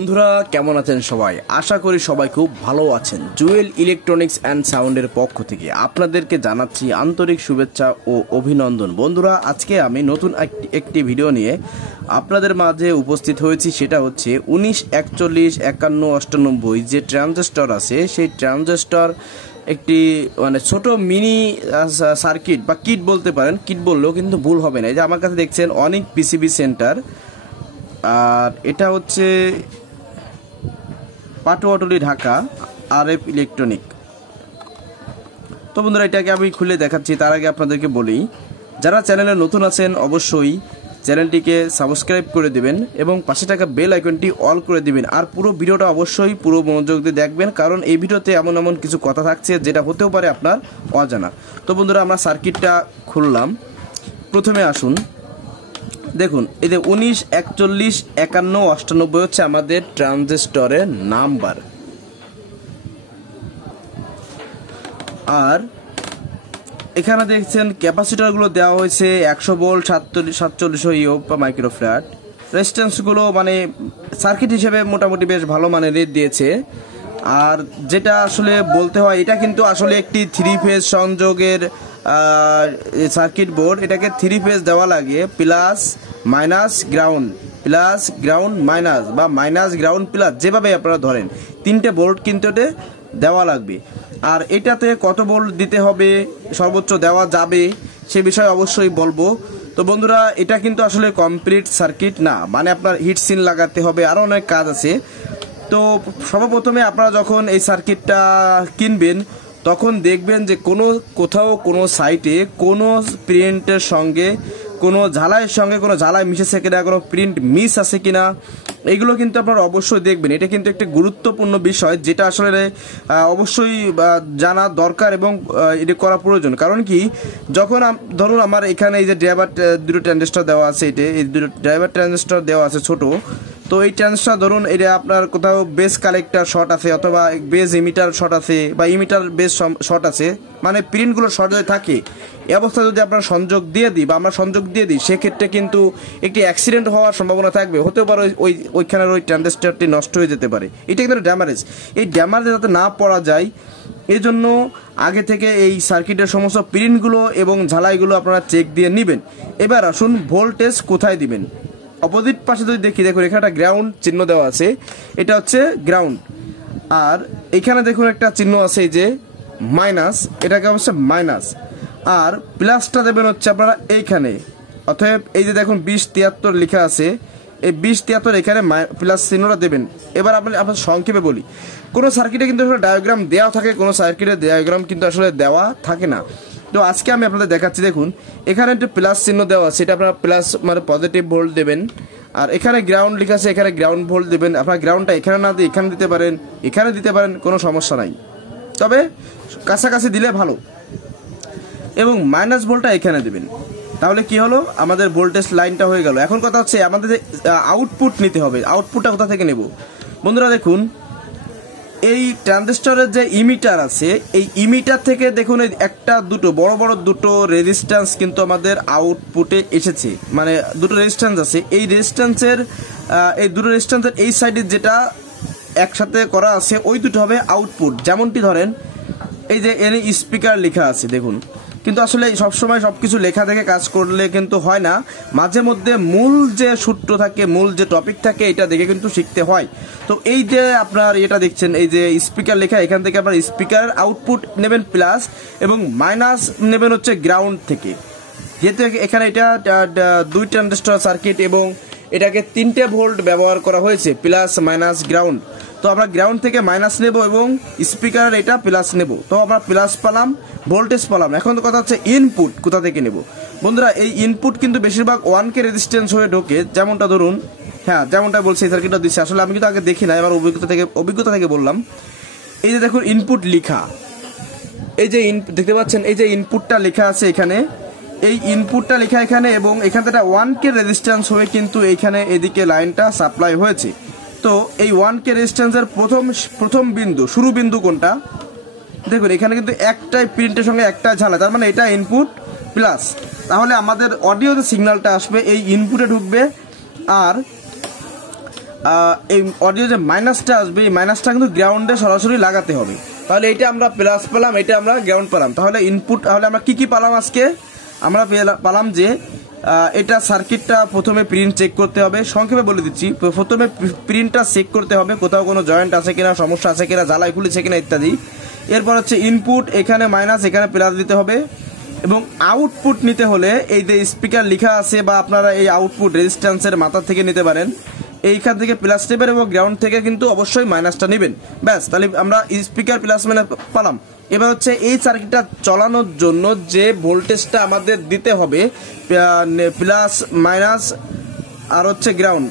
বন্ধুরা কেমন আছেন সবাই? আশা করি সবাই খুব ভালো আছেন। জুয়েল ইলেকট্রনিক্স অ্যান্ড সাউন্ডের পক্ষ থেকে আপনাদেরকে জানাচ্ছি আন্তরিক শুভেচ্ছা ও অভিনন্দন। বন্ধুরা, আজকে আমি নতুন একটি ভিডিও নিয়ে আপনাদের মাঝে উপস্থিত হয়েছি। সেটা হচ্ছে 19, 41, 51, 98 যে ট্রানজিস্টর আছে, সেই ট্রানজিস্টর একটি ছোট মিনি সার্কিট বা কিট বলতে পারেন। কিট বললেও কিন্তু ভুল হবে না। এই যে আমার কাছে দেখছেন অনেক পিসিবি সেন্টার, আর এটা হচ্ছে পাটুয়াটুলি, ঢাকা, RF ইলেকট্রনিক। তো বন্ধুরা, এটাকে আমি খুলে দেখাচ্ছি। তার আগে আপনাদেরকে বলি, যারা চ্যানেলে নতুন আছেন অবশ্যই চ্যানেলটিকে সাবস্ক্রাইব করে দেবেন এবং পাশে থাকা বেল আইকনটি অল করে দিবেন। আর পুরো ভিডিওটা অবশ্যই পুরো মনোযোগ দিয়ে দেখবেন, কারণ এই ভিডিওতে এমন এমন কিছু কথা থাকছে যেটা হতেও পারে আপনার অজানা। তো বন্ধুরা, আমরা সার্কিটটা খুললাম। প্রথমে আসুন, দেখুন এই যে 19, 41, 51, 98 হচ্ছে আমাদের ট্রানজিস্টরের নাম্বার। আর এখানে দেখছেন ক্যাপাসিটরগুলো দেওয়া হয়েছে 100 ভোল্ট, 4700 ইউপ মাইক্রোফ্যারাড। রেজিস্ট্যান্সগুলো সার্কিট হিসেবে মোটামুটি বেশ ভালো মানের রেট দিয়েছে। আর যেটা আসলে বলতে হয়, এটা কিন্তু আসলে একটি 3 ফেজ সংযোগের সার্কিট বোর্ড। এটাকে 3 ফেজ দেওয়া লাগে, plus minus ground, plus ground minus, বা মাইনাস গ্রাউন্ড প্লাস, যেভাবে আপনারা ধরেন 3টে ভোল্ট কিন্তু এটা দেওয়া লাগবে। আর এটাতে কত ভোল্ট দিতে হবে, সর্বোচ্চ দেওয়া যাবে, সে বিষয়ে অবশ্যই বলবো। তো বন্ধুরা, এটা কিন্তু আসলে কমপ্লিট সার্কিট না, আপনার হিট সিন লাগাতে হবে, আরও অনেক কাজ আছে। তো সর্বপ্রথমে আপনারা যখন এই সার্কিটটা কিনবেন, তখন দেখবেন যে কোথাও কোনো সাইটে কোনো প্রিন্টের সঙ্গে কোনো ঝালাইয়ের সঙ্গে কোনো ঝালাই মিশেছে কিনা, কোনো প্রিন্ট মিস আছে কিনা, এইগুলো কিন্তু আপনারা অবশ্যই দেখবেন। এটা কিন্তু একটা গুরুত্বপূর্ণ বিষয়, যেটা আসলে অবশ্যই জানা দরকার এবং এটা করা প্রয়োজন। কারণ কি, যখন ধরুন আমার এখানে এই যে ড্রাইভার দুটো ট্রানজিস্টর দেওয়া আছে, এই দুটো ড্রাইভার ট্রানজিস্টর দেওয়া আছে ছোট। তো এই ট্রানজিস্টর ধরুন এটা আপনার কোথাও বেস কালেক্টর শর্ট আছে, অথবা বেস ইমিটার শর্ট আছে, বা ইমিটার বেস শর্ট আছে, প্রিন্টগুলো শর্ট যদি থাকে, এই অবস্থায় যদি আপনার সংযোগ দিয়ে দিই বা আমরা সংযোগ দিয়ে দিই, সেক্ষেত্রে কিন্তু একটি অ্যাক্সিডেন্ট হওয়ার সম্ভাবনা থাকবে। হতেও পারে ওইখানের ওই ট্রানজিস্টরটি নষ্ট হয়ে যেতে পারে। এটা কিন্তু ড্যামারেজ। এই ড্যামারেজ যাতে না পড়া যায়, এই জন্য আগে থেকে এই সার্কিটের সমস্ত প্রিন্টগুলো এবং ঝালাইগুলো আপনারা চেক দিয়ে নেবেন। এবার আসুন, ভোল্টেজ কোথায় দিবেন। অপোজিট পাশে যদি দেখি, দেখুন এখানে একটা গ্রাউন্ড চিহ্ন দেওয়া আছে, এটা হচ্ছে গ্রাউন্ড। আর এখানে দেখুন একটা চিহ্ন আছে, এই যে মাইনাস, এটাকে অবশ্য মাইনাস। আর প্লাসটা দেবেন হচ্ছে আপনারা এইখানে। অতএব এই যে দেখুন 2073 লেখা আছে, এই 2073 এখানে প্লাস চিহ্নটা দেবেন। এবার আপনার সংক্ষেপে বলি, কোনো সার্কিটে কিন্তু আসলে ডায়াগ্রাম দেওয়া থাকে, কোনো সার্কিটের ডায়াগ্রাম কিন্তু আসলে দেওয়া থাকে না। তো আজকে আমি আপনাদের দেখাচ্ছি। দেখুন এখানে একটা প্লাস চিহ্ন দেওয়া আছে, এটা আপনারা প্লাস পজিটিভ ভোল্ট দেবেন। আর এখানে গ্রাউন্ড লেখা আছে, এখানে গ্রাউন্ড ভোল্ট দেবেন। আপনার গ্রাউন্ডটা এখানে না দিয়ে এখানে দিতে পারেন, এখানে দিতে পারেন, কোনো সমস্যা নাই, তবে কাছাকাছি দিলে ভালো। এবং মাইনাস ভোল্টটা এখানে দেবেন। তাহলে কি হলো, আমাদের ভোল্টেজ লাইনটা হয়ে গেল। এখন কথা হচ্ছে আমাদের যে আউটপুট নিতে হবে, আউটপুটটা কোথা থেকে নেব। বন্ধুরা দেখুন, এই ট্রানজিস্টরের যে ইমিটার আছে, এই ইমিটার থেকে দেখুন একটা দুটো বড় বড় দুটো রেজিস্ট্যান্স কিন্তু আমাদের আউটপুটে এসেছে। দুটো রেজিস্ট্যান্স আছে। এই দুটো রেজিস্ট্যান্সের এই সাইডে যেটা একসাথে করা আছে, ওই দুটো হবে আউটপুট। যেমনটি ধরেন এই যে এনে স্পিকার লেখা আছে, দেখুন। কিন্তু আসলে সবসময় সবকিছু লেখা থেকে কাজ করলে কিন্তু হয় না, মাঝে মধ্যে মূল যে সূত্র থাকে, মূল যে টপিক থাকে, এটা দেখে কিন্তু শিখতে হয়। তো এই যে আপনার এটা দেখছেন, এই যে স্পিকার লেখা, এখান থেকে আপনার স্পিকারের আউটপুট নেবেন প্লাস, এবং মাইনাস নেবেন হচ্ছে গ্রাউন্ড থেকে। যেহেতু এখানে এটা 2 ট্রানজিস্টর সার্কিট এবং এটাকে 3টে ভোল্ট ব্যবহার করা হয়েছে, প্লাস মাইনাস গ্রাউন্ড। তো আমরা গ্রাউন্ড থেকে মাইনাস নেব এবং স্পিকারের এটা প্লাস নেব। তো আমরা প্লাস পেলাম, ভোল্টেজ পেলাম। এখন তো কথা হচ্ছে ইনপুট কোথা থেকে নেব। বন্ধুরা, এই ইনপুট কিন্তু বেশিরভাগ 1K রেজিস্ট্যান্স হয়ে ঢোকে। যেমনটা ধরুন, যেমনটা বলছি এই সার্কিটটা দিচ্ছে, আসলে আমি কিন্তু আগে দেখি না, এবার অভিজ্ঞতা থেকে বললাম। এই যে দেখুন ইনপুট লেখা, এই যে দেখতে পাচ্ছেন, এই যে ইনপুটটা লেখা আছে এখানে, এই ইনপুটটা লেখা এখানে, এবং এখান থেকে 1K রেজিস্ট্যান্স হয়ে কিন্তু এইখানে এদিকে লাইনটা সাপ্লাই হয়েছে। তো এই 1K রেজিস্ট্যান্সের প্রথম বিন্দু, শুরু বিন্দু কোনটা, দেখুন এখানে কিন্তু একটাই প্রিন্টের সঙ্গে একটা ঝালা, তার এটা ইনপুট প্লাস। তাহলে আমাদের অডিও যে সিগন্যালটা আসবে এই ইনপুটে ঢুকবে, আর এই অডিও যে মাইনাসটা আসবে এই মাইনাসটা কিন্তু গ্রাউন্ডে সরাসরি লাগাতে হবে। তাহলে এটা আমরা প্লাস পেলাম, এটা আমরা গ্রাউন্ড পেলাম। তাহলে ইনপুট তাহলে আমরা কি কি পেলাম আজকে? আমরা পেলাম যে এটা সার্কিটটা প্রথমে প্রিন্ট চেক করতে হবে। সংক্ষেপে বলে দিচ্ছি, প্রথমে প্রিন্টটা চেক করতে হবে কোথাও কোনো জয়েন্ট আছে কিনা, সমস্যা আছে কিনা, জ্বালাই খুলেছে কিনা ইত্যাদি। এরপর হচ্ছে ইনপুট, এখানে মাইনাস এখানে প্লাস দিতে হবে। এবং আউটপুট নিতে হলে এই যে স্পিকার লেখা আছে বা আপনারা এই আউটপুট রেজিস্ট্যান্সের মাথা থেকে নিতে পারেন, এইখান থেকে প্লাস নেবেন এবং গ্রাউন্ড থেকে কিন্তু অবশ্যই মাইনাসটা নেবেন। ব্যাস, তাহলে আমরা স্পিকার প্লাস মাইনাস পেলাম। এবার হচ্ছে এই সার্কিটটা চালানোর জন্য যে ভোল্টেজটা আমাদের দিতে হবে প্লাস মাইনাস আর হচ্ছে গ্রাউন্ড।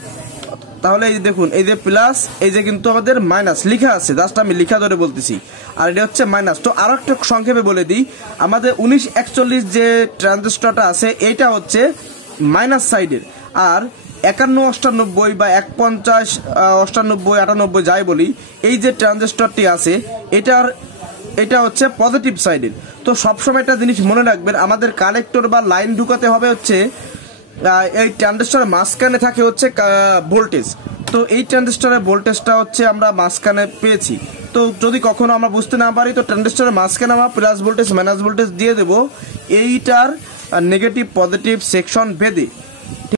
তাহলে এই দেখুন, এই যে প্লাস, এই যে কিন্তু আমাদের মাইনাস লেখা আছে, জাস্ট আমি লেখা ধরে বলতেছি, আর এটা হচ্ছে মাইনাস। তো আরো একটা সংক্ষেপে বলে দিই, আমাদের 1941 যে ট্রানজিস্টরটা আছে এটা হচ্ছে মাইনাস সাইডের, আর 5198 বা 150 98 98 যাই বলি, এই যে ট্রানজিস্টরটি আছে এটা হচ্ছে পজিটিভ সাইডের। তো সবসময় একটা জিনিস মনে রাখবেন, আমাদের কালেক্টর বা লাইন ঢুকাতে হবে হচ্ছে এই ট্রানজিস্টরের মাঝখানে থাকে হচ্ছে ভোল্টেজ। তো এই ট্রানজিস্টরের ভোল্টেজটা হচ্ছে আমরা মাঝখানে পেয়েছি। তো যদি কখনো আমরা বুঝতে না পারি তো ট্রানজিস্টরের মাঝখানে আমরা প্লাস ভোল্টেজ মাইনাস ভোল্টেজ দিয়ে দেবো এইটার নেগেটিভ পজিটিভ সেকশন ভেদে।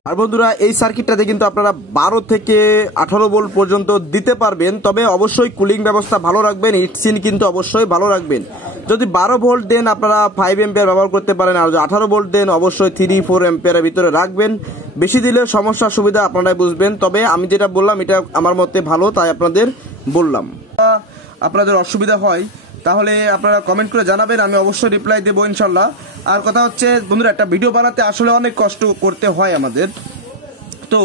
আর বন্ধুরা, এই সার্কিটটাতে কিন্তু আপনারা 12 থেকে 18 ভোল্ট পর্যন্ত দিতে পারবেন, তবে অবশ্যই কুলিং ব্যবস্থা ভালো রাখবেন, হিটসিন কিন্তু অবশ্যই ভালো রাখবেন। যদি 12 ভোল্ট দেন আপনারা 5 এম্পিয়ার ব্যবহার করতে পারেন, আর যদি 18 ভোল্ট দেন অবশ্যই 3-4 এম্পিয়ারের ভিতরে রাখবেন। বেশি দিলে সমস্যা সুবিধা আপনারাই বুঝবেন, তবে আমি যেটা বললাম এটা আমার মতে ভালো, তাই আপনাদের বললাম। আপনাদের অসুবিধা হয় তাহলে আপনারা কমেন্ট করে জানাবেন, আমি অবশ্যই রিপ্লাই দেবো ইনশাল্লাহ। আর কথা হচ্ছে বন্ধুরা, একটা ভিডিও বানাতে আসলে অনেক কষ্ট করতে হয় আমাদের, তো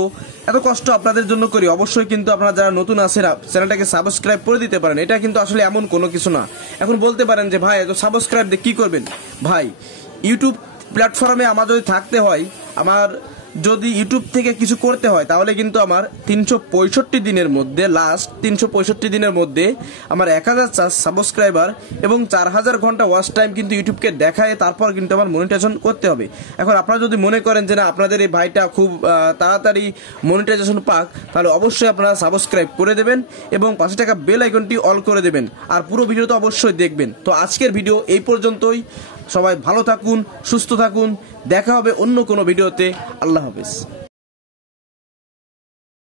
এত কষ্ট আপনাদের জন্য করি। অবশ্যই কিন্তু আপনারা যারা নতুন আছেন চ্যানেলটাকে সাবস্ক্রাইব করে দিতে পারেন, এটা কিন্তু আসলে এমন কোনো কিছু না। এখন বলতে পারেন যে ভাই এত সাবস্ক্রাইব দিয়ে কি করবেন? ভাই, ইউটিউব প্ল্যাটফর্মে আমার যদি থাকতে হয়, আমার যদি ইউটিউব থেকে কিছু করতে হয়, তাহলে কিন্তু আমার 365 দিনের মধ্যে, লাস্ট 365 দিনের মধ্যে আমার 1000 সাবস্ক্রাইবার এবং 4000 ঘন্টা ওয়াচ টাইম কিন্তু ইউটিউবকে দেখায়, তারপর কিন্তু আমার মনিটাইজেশন করতে হবে। এখন আপনারা যদি মনে করেন যে না আপনাদের এই ভাইটা খুব তাড়াতাড়ি মনিটাইজেশন পাক, তাহলে অবশ্যই আপনারা সাবস্ক্রাইব করে দেবেন এবং পাশে থাকা বেল আইকনটি অল করে দেবেন, আর পুরো ভিডিও তো অবশ্যই দেখবেন। তো আজকের ভিডিও এই পর্যন্তই। সবাই ভালো থাকুন, সুস্থ থাকুন, দেখা হবে অন্য কোনো ভিডিওতে। আল্লাহ হাফেজ।